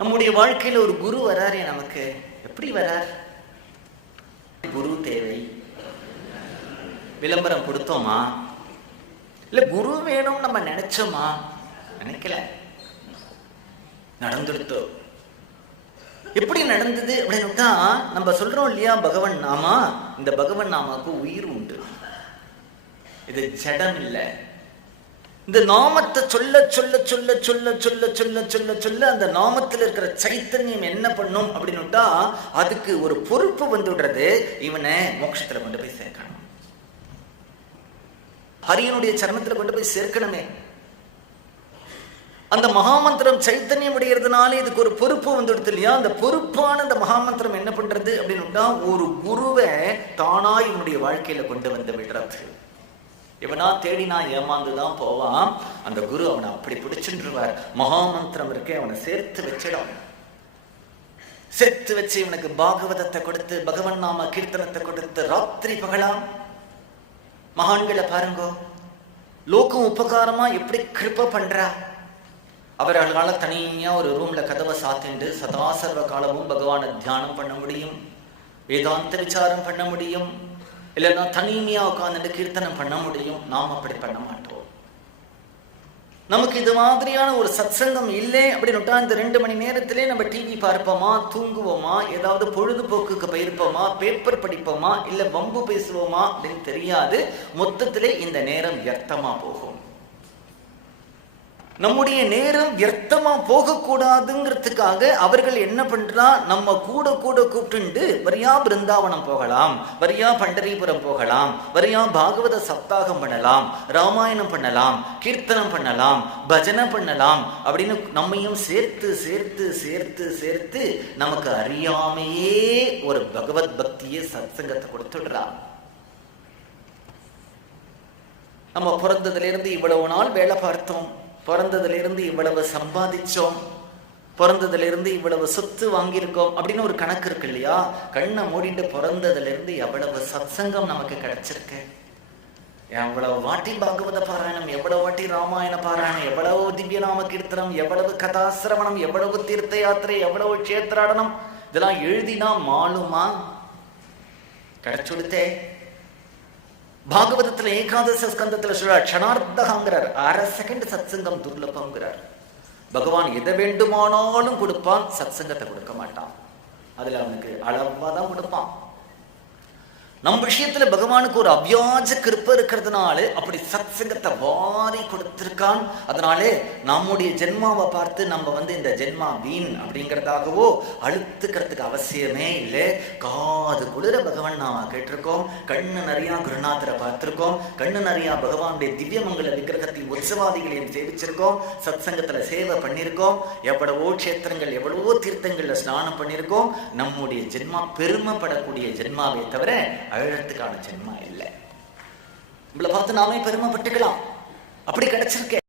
நம்முடைய வாழ்க்கையில ஒரு குரு வராரே நமக்கு. எப்படி வரார்? குரு தேவை. விளம்பரம் கொடுத்தோமா? இல்ல குரு வேணும் நம்ம நினைச்சோமா? நினைக்கல, நடந்துடுத்தோம். எப்படி நடந்தது அப்படின்னு நம்ம சொல்றோம் இல்லையா, பகவன் நாமா. இந்த பகவன் நாமாவுக்கு உயிர் உண்டு. இது ஜடம் இல்லை. இந்த நாமத்தை சொல்ல சொல்ல சொல்ல சொல்ல சொல்ல சொல்ல சொல்ல சொல்ல அந்த நாமத்தில் இருக்கிற சைத்தன்யம் என்ன பண்ணும் அப்படின்னுட்டா அதுக்கு ஒரு பொறுப்பு வந்துடுறது. இவனை மோட்சத்துல கொண்டு போய் சேர்க்கணும், ஹரியனுடைய சரணத்துல கொண்டு போய் சேர்க்கணுமே. அந்த மகாமந்திரம் சைத்தன்யம் உடையறதுனால இதுக்கு ஒரு பொறுப்பு வந்துடுது இல்லையா. அந்த பொறுப்பான அந்த மகாமந்திரம் என்ன பண்றது அப்படின்னுட்டா ஒரு குருவை தானா இவனுடைய வாழ்க்கையில கொண்டு வந்து விடுறது. இவனா தேடினா ஏமாந்துதான் போவான். அந்த குரு அவனை அப்படி பிடிச்சுருவார். மகாமந்திரம் இருக்கே அவனை சேர்த்து வச்சிடும். சேர்த்து வச்சு இவனுக்கு பாகவதத்தை கொடுத்து பகவன் நாம கீர்த்தனத்தை கொடுத்து ராத்திரி பகலாம். மகான்களை பாருங்கோ, லோகம் உபகாரமா எப்படி கிருப பண்றா. அவர்களால தனியா ஒரு ரூம்ல கதவை சாத்திண்டு சதாசர்வ காலமும் பகவானை தியானம் பண்ண முடியும், வேதாந்த விசாரம் பண்ண முடியும், இல்லைன்னா தனிமையா உட்கார்ந்துட்டு கீர்த்தனம் பண்ண முடியும். நாம் அப்படி பண்ண மாட்டோம். நமக்கு இது மாதிரியான ஒரு சத்சங்கம் இல்லை அப்படின்னுட்டா இந்த 2 மணி நேரத்திலே நம்ம டிவி பார்ப்போமா, தூங்குவோமா, ஏதாவது பொழுதுபோக்குக்கு போயிருப்போமா, பேப்பர் படிப்போமா, இல்ல வம்பு பேசுவோமா அப்படின்னு தெரியாது. மொத்தத்திலே இந்த நேரம் வியர்த்தமா போகும். நம்முடைய நேரம் வியர்த்தமா போகக்கூடாதுங்கிறதுக்காக அவர்கள் என்ன பண்றா, நம்ம கூட கூட கூப்பிட்டு வரியா பிருந்தாவனம் போகலாம், வரியா பண்டரிபுரம் போகலாம், வரியா பாகவத சப்தாகம் பண்ணலாம், ராமாயணம் பண்ணலாம், கீர்த்தனம் பண்ணலாம், பஜனை பண்ணலாம் அப்படின்னு நம்மையும் சேர்த்து சேர்த்து சேர்த்து சேர்த்து நமக்கு அறியாமையே ஒரு பகவத் பக்தியை சத்சங்கத்தை கொடுத்துடுறான். நம்ம பிறந்ததுல இருந்து இவ்வளவு நாள் வேலை பார்த்தோம், பிறந்ததுல இருந்து இவ்வளவு சம்பாதிச்சோம், பிறந்ததுல இருந்து இவ்வளவு சொத்து வாங்கியிருக்கோம் அப்படின்னு ஒரு கணக்கு இருக்கு இல்லையா. கண்ணை மூடிட்டு பிறந்ததுல இருந்து எவ்வளவு சத்சங்கம் நமக்கு கிடைச்சிருக்கு, எவ்வளவு வாட்டி பாகவத பாராயணம், எவ்வளவு வாட்டி ராமாயண பாராயணம், எவ்வளவு திவ்யநாம கீர்த்தனம், எவ்வளவு கதாசிரவணம், எவ்வளவு தீர்த்த யாத்திரை, எவ்வளவு கஷேத்ராடனம். இதெல்லாம் எழுதினா மாலுமா? கிடைச்சுடுத்தே. பாகவதத்துல ஏகாதச ஸ்கந்தத்துல சொல்றார், க்ஷணார்த்தகாங்கிறார், 1/2 செகண்ட் சத்சங்கம் துர்லபம்ங்கிறார். பகவான் எதை வேண்டுமானாலும் கொடுப்பான், சத்சங்கத்தை கொடுக்க மாட்டான். அதுல அவனுக்கு அளவா தான் கொடுப்பான். நம் விஷயத்துல பகவானுக்கு ஒரு அவ்யாஜ கிருப்ப இருக்கிறதுனால அப்படி சத்சங்கத்தை வாரி கொடுத்திருக்கான். அதனாலே நம்முடைய ஜென்மாவை பார்த்து நம்ம இந்த ஜென்மா வீண் அப்படிங்கிறதாகவோ அழுத்துக்கிறதுக்கு அவசியமே இல்லை. காது குளிர பகவான் நாம கேட்டிருக்கோம், கண்ணு நிறையா குருநாதரை பார்த்திருக்கோம், கண்ணு நிறையா பகவானுடைய திவ்யமங்கல விக்கிரகத்தின் உற்சவாதிகளையும் சேவிச்சிருக்கோம், சத்சங்கத்துல சேவை பண்ணியிருக்கோம், எவ்வளவோ கஷேத்திரங்கள் எவ்வளவோ தீர்த்தங்கள்ல ஸ்நானம் பண்ணியிருக்கோம். நம்முடைய ஜென்மா பெருமைப்படக்கூடிய ஜென்மாவை தவிர அழகத்துக்கான ஜென்மா இல்லை. நம்மளை பார்த்து நாமே பெருமைப்பட்டுக்கலாம், அப்படி கிடைச்சிருக்கேன்.